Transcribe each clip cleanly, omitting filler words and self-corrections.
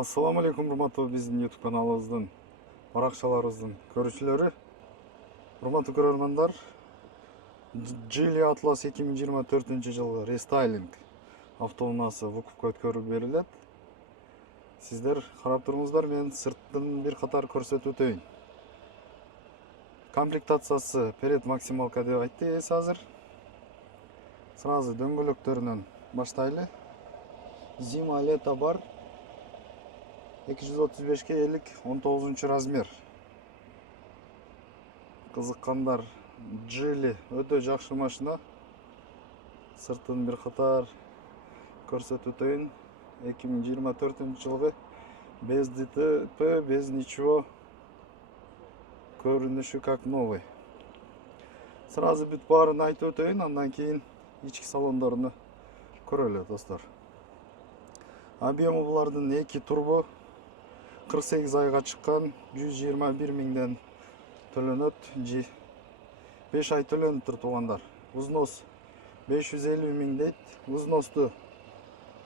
Ассаламу алейкум, урматтуу биздин YouTube каналыбыздын баракчаларыбыздын көрүүчүлөрү. Урматтуу көрөрмандар, Geely Atlas 2024 рестайлинг автоунаасы вукупка өткөрүп берилет. Сиздер карап туруңуздар, мен сырттын бир катар көрсөтүп өтөйүн. Комплектациясы перед максималка деп айтты эси азыр. Сразу дөңгөлөктөрүнөн баштайлы. Зима лето бар. 235 50 19 размер. Кызыккандар, Geely өтө жакшы машина. Сыртын бир катар көрсөтүп өтөйүн. 2024 жылғы без ДТП, без ничего. Көрүнүшү как новый. Сразу бүт баарын айтып өтөйүн, андан кийин ички салондорун көрөлү достор. Объему булардын 2 турбо 48 айга чыккан, 121 миңден төлөнөт, 5 ай төлөнүп тур туугандар. Узнос 550 миң дейт. Узносту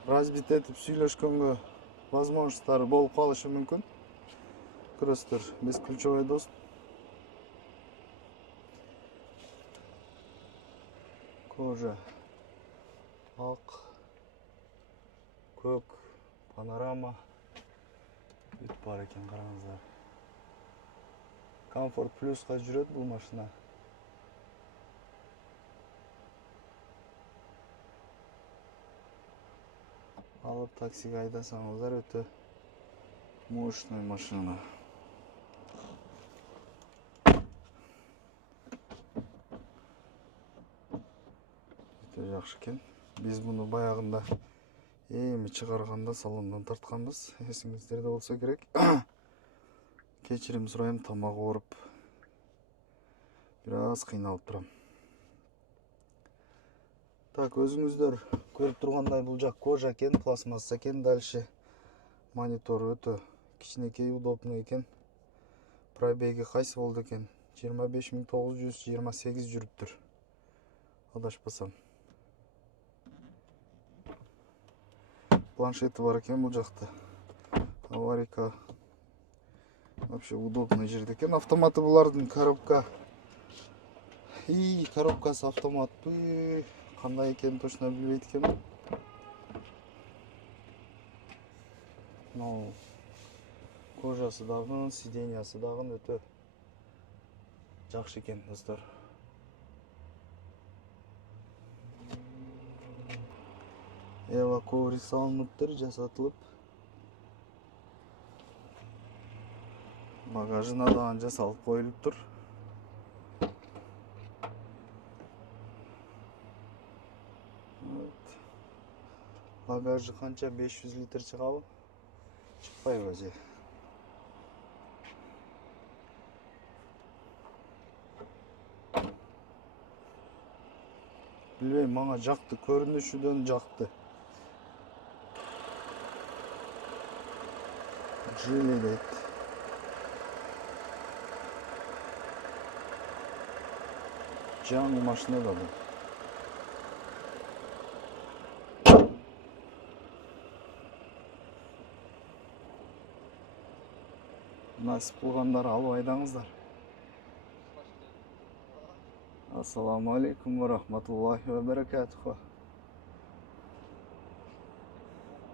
разбит этип сүйлөшкөнгө возможностьтары болуп калышы мүмкүн. Көрөсүздөр, бесключевой доступ. Кожа ак, көк, панорама. Бүт бар экен, караңыздар. Комфорт плюска жүрөт бул машина. Алып таксиге айдасаңыздар, өтө мощный машина. Өтө жакшы экен. Биз муну баягында эми чыгарганда салондон тартканбыз. Эсиңиздерде болсо керек. Кечирим сурайм, тамак ооруп бир аз кыйналып турам. Так, өзүңүздөр көрүп тургандай, бул жак кожа экен, пластмасса экен. Дальше монитор өтө кичинекей, удобный экен. Пробеги кайсы болду экен? 25928 жүрүптүр. Адашпасам. Планшети бар экен бул жакта. Аварийка вообще удобный жерде экен. Автоматы булардын коробка. И коробкасы автоматты. Кандай экен точно билбейт экенмин. Но кожасы дагы, сиденьясы дагы өтө жакшы экен, достор. Эва коврик салыныптыр, жасатылып. Багажына дагы жасалып коюлуптур. Багажы канча? 500 литр чыгабы? Чыкпайбы же? Билбейм, мага жакты, көрүнүшүдөн жакты. Geely дейт. Жаңы машина да бул. Насип кылгандар алып айдаңыздар. Ассаламу алейкум ва рахматуллахи ва баракатуху.